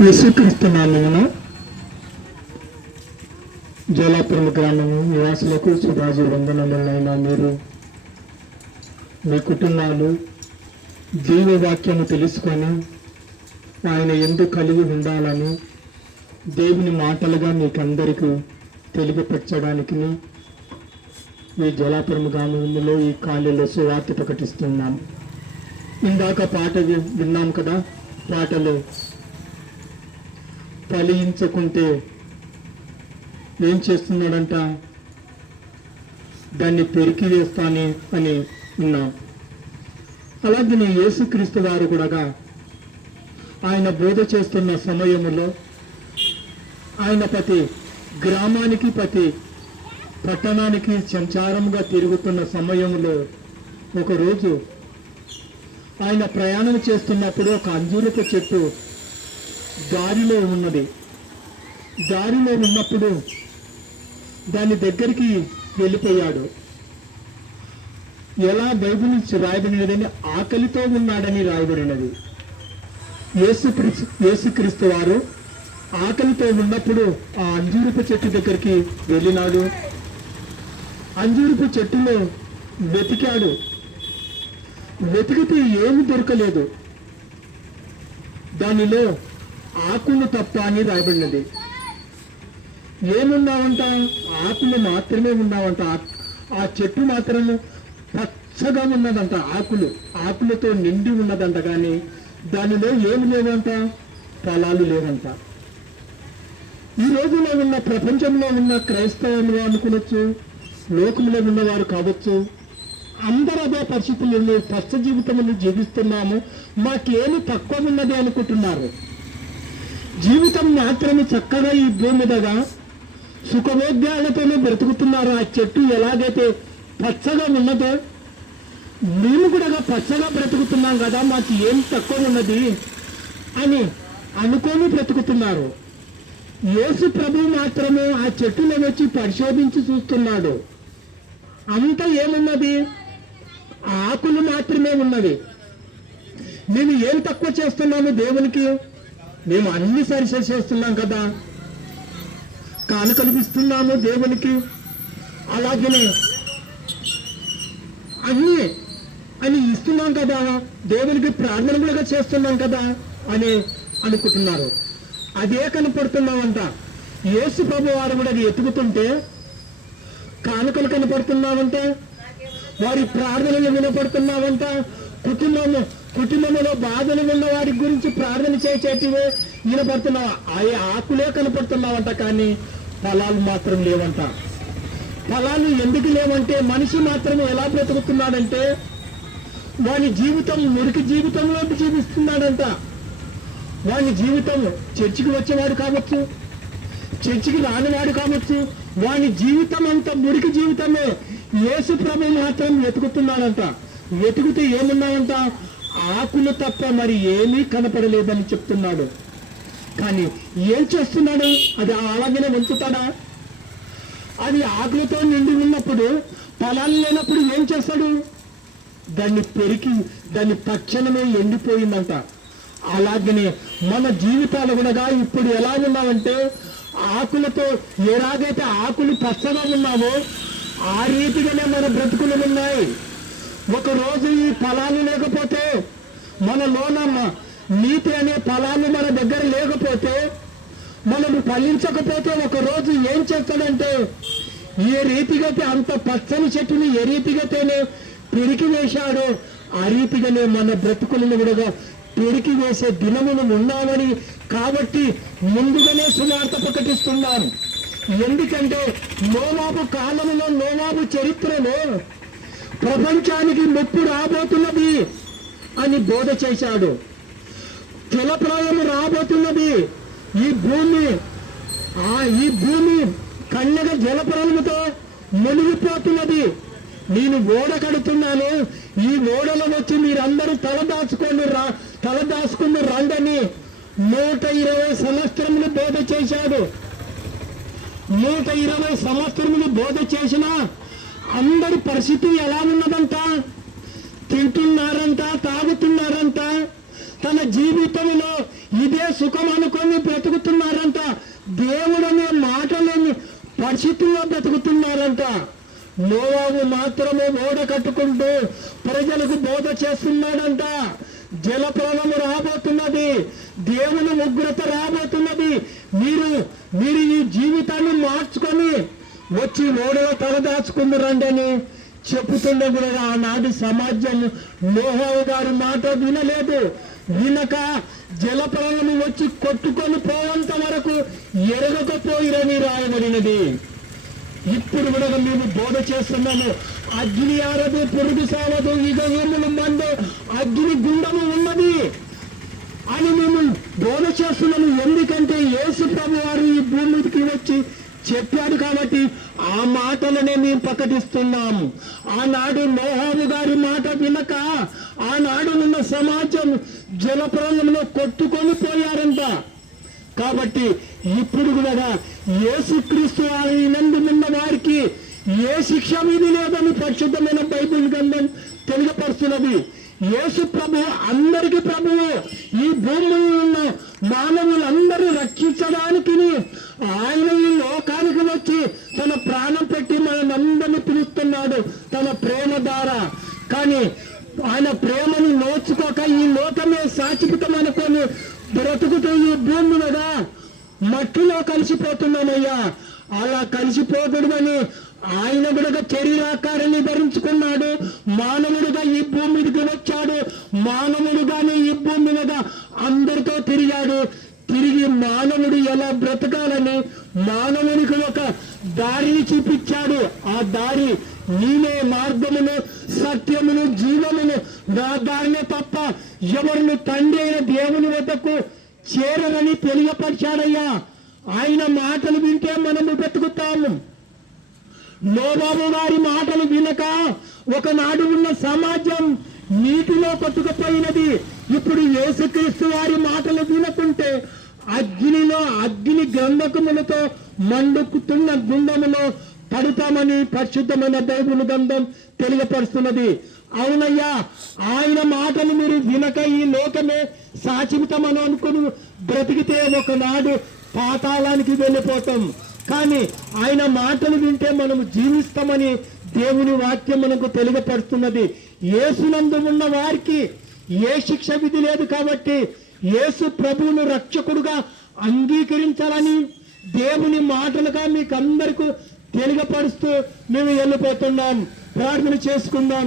యేసుక్రీస్తు నామమున జలాపురం గ్రామము నివాసులకు సుభాజు వందనములైనా మీరు మీ కుటుంబాలు జీవవాక్యము తెలుసుకొని ఆయన ఎందుకు కలిగి ఉండాలని దేవుని మాటలుగా మీకందరికీ తెలియపరచడానికి ఈ జలాపురం గ్రామంలో ఈ ఖాళీలో సువార్త ప్రకటిస్తున్నాం ఇందాక పాట విన్నాం కదా పాటలు ఫలించకుంటే ఏం చేస్తున్నాడంట? దాన్ని పెరికి వేస్తానే అని ఉన్నాం అలాగే యేసుక్రీస్తు వారు కూడా ఆయన బోధ చేస్తున్న సమయంలో ఆయన ప్రతి గ్రామానికి ప్రతి పట్టణానికి సంచారంగా తిరుగుతున్న సమయంలో ఒకరోజు ఆయన ప్రయాణం చేస్తున్నప్పుడు ఒక అంజూరపు చెట్టు దారిలో ఉన్నది. దారిలో ఉన్నప్పుడు దాని దగ్గరికి వెళ్ళిపోయాడు. ఎలా బైబిల్ రాయబడినదని ఆకలితో ఉన్నాడని రాయబడినది. యేసు యేసుక్రీస్తు వారు ఆకలితో ఉన్నప్పుడు ఆ అంజూరపు చెట్టు దగ్గరికి వెళ్ళినాడు. అంజూరపు చెట్టులో వెతికాడు. వెతికితే ఏమి దొరకలేదు. దానిలో ఆకులు తప్ప అని రాయబడినది. ఏమున్నావంట? ఆకులు మాత్రమే ఉన్నావంట. ఆ- చెట్టు మాత్రం పచ్చగా ఉన్నదంట. ఆకులు ఆకులతో నిండి ఉన్నదంట కానీ దానిలో ఏమి లేవంట? ఫలాలు లేవంట. ఈ రోజులో ఉన్న ప్రపంచంలో ఉన్న క్రైస్తవులు అనుకునొచ్చు లోకంలో ఉన్నవారు కావచ్చు అందరూ అదే పరిస్థితుల్లో కష్ట జీవితములు జీవిస్తున్నాము మాకేమి తక్కువ ఉన్నది అనుకుంటున్నారు? జీవితం మాత్రమే చక్కగా ఈ భూమి మీదగా సుఖభోగ్యాలతోనే బ్రతుకుతున్నారు? ఆ చెట్టు ఎలాగైతే పచ్చగా ఉన్నదో మేము కూడా పచ్చగా బ్రతుకుతున్నాం కదా మాకు ఏం తక్కువ ఉన్నది అని అనుకొని బ్రతుకుతున్నారు. యేసు ప్రభు మాత్రమే ఆ చెట్టులో వచ్చి పరిశోధించి చూస్తున్నాడు. అంత ఏమున్నది? ఆకులు మాత్రమే ఉన్నవి. మేము ఏం తక్కువ చేస్తున్నాము దేవునికి? మేము అన్ని సరి చేస్తున్నాం కదా. కానుకలు ఇస్తున్నాము దేవునికి. అలాగనే అన్ని అని ఇస్తున్నాం కదా. దేవునికి ప్రార్థన కూడా చేస్తున్నాం కదా అని అనుకుంటున్నారు. అదే కనపడుతున్నామంట. యేసు ప్రభు వారు కూడా అది ఎత్తుకుతుంటే కానుకలు కనపడుతున్నామంట. వారి ప్రార్థనలు వినపడుతున్నామంట. కుటుంబం కుటుంబంలో బాధలు ఉన్న వారి గురించి ప్రార్థన చేసేటివే వినపడుతున్నావు? ఆ ఆకులే కనపడుతున్నావంట కానీ ఫలాలు మాత్రం లేవంట. ఫలాలు ఎందుకు లేవంటే మనిషి మాత్రం ఎలా బ్రతుకుతున్నాడంటే వాని జీవితం మురికి జీవితంలో జీవిస్తున్నాడంట. వాని జీవితం చర్చికి వచ్చేవాడు కావచ్చు చర్చికి రానివాడు కావచ్చు వాని జీవితం అంతా మురికి జీవితమే. యేసు ప్రభు మాత్రం వెతుకుతున్నాడంట. వెతుకుతే ఏమున్నాడంట ఆకులు తప్ప మరి ఏమీ కనపడలేదని చెప్తున్నాడు. కానీ ఏం చేస్తున్నాడు? అది అలాగనే వెంచుతాడా అది ఆకులతో నిండి ఉన్నప్పుడు ఫలాలు లేనప్పుడు ఏం చేస్తాడు? దాన్ని పెరికి దాన్ని తక్షణమే ఎండిపోయిందంట. అలాగనే మన జీవితాలు కూడా ఇప్పుడు ఎలా ఉన్నామంటే ఆకులతో ఎలాగైతే ఆకులు పచ్చగా ఉన్నావో ఆ రీతిగానే మన బ్రతుకులు ఉన్నాయి. ఒకరోజు ఈ ఫలాలు లేకపోతే మన లోనమ్మ నీతి అనే ఫలాలు మన దగ్గర లేకపోతే మనము ఫలించకపోతే ఒక రోజు ఏం చేస్తాడంటే ఏ రీతిగైతే అంత పచ్చని చెట్టుని ఏ రీతిగైతేనే పెరికి వేశాడో ఆ రీతిగానే మన బ్రతుకులను కూడా పెరికి వేసే దినమును ఉన్నామని కాబట్టి ముందుగానే సువార్త ప్రకటిస్తున్నాను. ఎందుకంటే నోమాబు కాలంలో నోమాబు చరిత్రలో ప్రపంచానికి ముప్పు రాబోతున్నది అని బోధ చేశాడు. జలప్రాయం రాబోతున్నది ఈ భూమి ఆ ఈ భూమి కన్నెగ జలప్రాయముతో మునిగిపోతున్నది. నేను ఓడ కడుతున్నాను ఈ ఓడలో వచ్చి మీరందరూ తల దాచుకొని రా తల దాచుకుని రండని నూట ఇరవై సంవత్సరములు బోధ చేశాడు. నూట ఇరవై సంవత్సరములు బోధ చేసిన అందరి పరిస్థితి ఎలా ఉన్నదంట? తింటున్నారంట తాగుతున్నారంట తన జీవితంలో ఇదే సుఖం అనుకొని బ్రతుకుతున్నారంట దేవుడు అనే మాటలేని పరిస్థితుల్లో బ్రతుకుతున్నారంట. నోవాబు మాత్రమే ఓడ కట్టుకుంటూ ప్రజలకు బోధ చేస్తున్నాడంట. జలప్రాణము రాబోతున్నది దేవుని ఉగ్రత రాబోతున్నది. మీరు మీరు ఈ జీవితాన్ని మార్చుకొని వచ్చి ఓడలో తలదాచుకుంది రండి చెప్పుతుండే కూడా ఆనాటి సమాజం నోహావు గారి మాట వినలేదు. వినక జలప్రలము వచ్చి కొట్టుకొని పోవంత వరకు ఎరగకపోయిరని రాయబడినది. ఇప్పుడు కూడా మేము బోధ చేస్తున్నాము. అగ్ని ఆరదు పురుగు సావదు ఇగములు మందు అగ్ని గుండము ఉన్నది అని మేము బోధ చేస్తున్నాము. ఎందుకంటే యేసు ప్రభు వారు ఈ భూమికి వచ్చి చెప్పాడు కాబట్టి ఆ మేము ప్రకటిస్తున్నాము ఆనాడు నోహాము గారి మాట వినక ఆనాడు ఉన్న సమాజం జలప్రాయంలో కొట్టుకొని పోయారంట. కాబట్టి ఇప్పుడు కూడా యేసుక్రీస్తు నందు ఉన్న వారికి ఏ శిక్ష విధి లేదని పరిశుద్ధమైన బైబిల్ గ్రంథం తెలియపరుస్తున్నది. యేసు ప్రభు అందరికి ప్రభువు. ఈ భూమిలో ఉన్న మానవులందరూ రక్షించడానికి ఆయన ఈ లోకానికి వచ్చి తన ప్రాణం పెట్టి మనందరినీ పిలుస్తున్నాడు తన ప్రేమ ద్వారా. కానీ ఆయన ప్రేమను నోచుకోక ఈ లోకమే శాశ్వతం అనుకొని బ్రతుకుతూ ఈ భూమి మీద మట్టిలో కలిసిపోతున్నానయ్యా అలా కలిసిపోకూడదని ఆయన కూడా శరీరాకారాన్ని ధరించుకున్నాడు. మానవుడిగా ఈ భూమి మీదకి వచ్చాడు ఈ భూమి మీద అందరితో తిరిగాడు. తిరిగి మానవుడు ఎలా బ్రతకాలని మానవునికి ఒక దారిని చూపించాడు. ఆ దారి నేనే మార్గమును సత్యమును జీవమును నా దారినే తప్ప ఎవరిని తండ్రి అయిన దేవుని వద్దకు చేరరని తెలియపరిచాడయ్యా. ఆయన మాటలు వింటే మనము బ్రతుకుతాము నోబాబు గారి మాటలు వినక ఒకనాడు ఉన్న సమాజం నీటిలో కొట్టుకుపోయినది ఇప్పుడు యేసుక్రీస్తు వారి మాటలు వినకుంటే అగ్నిలో అగ్ని గంధకములతో మండుకుతున్న గుండములో పడతామని పరిశుద్ధమైన బైబుల్ గంధం తెలియపరుస్తున్నది. అవునయ్యా ఆయన మాటలు మీరు వినక ఈ లోకమే సాచిమితమని అనుకుని బ్రతికితే ఒకనాడు పాతాళానికి వెళ్ళిపోతాం. కానీ ఆయన మాటలు వింటే మనము జీవిస్తామని దేవుని వాక్యం మనకు తెలియపరుస్తున్నది. ఏసునందు ఉన్న వారికి ఏ శిక్ష విధి లేదు కాబట్టి యేసు ప్రభువును రక్షకుడుగా అంగీకరించాలని దేవుని మాటలుగా మీకు అందరికీ తెలియపరుస్తూ మేము వెళ్ళిపోతున్నాం. ప్రార్థన చేసుకుందాం.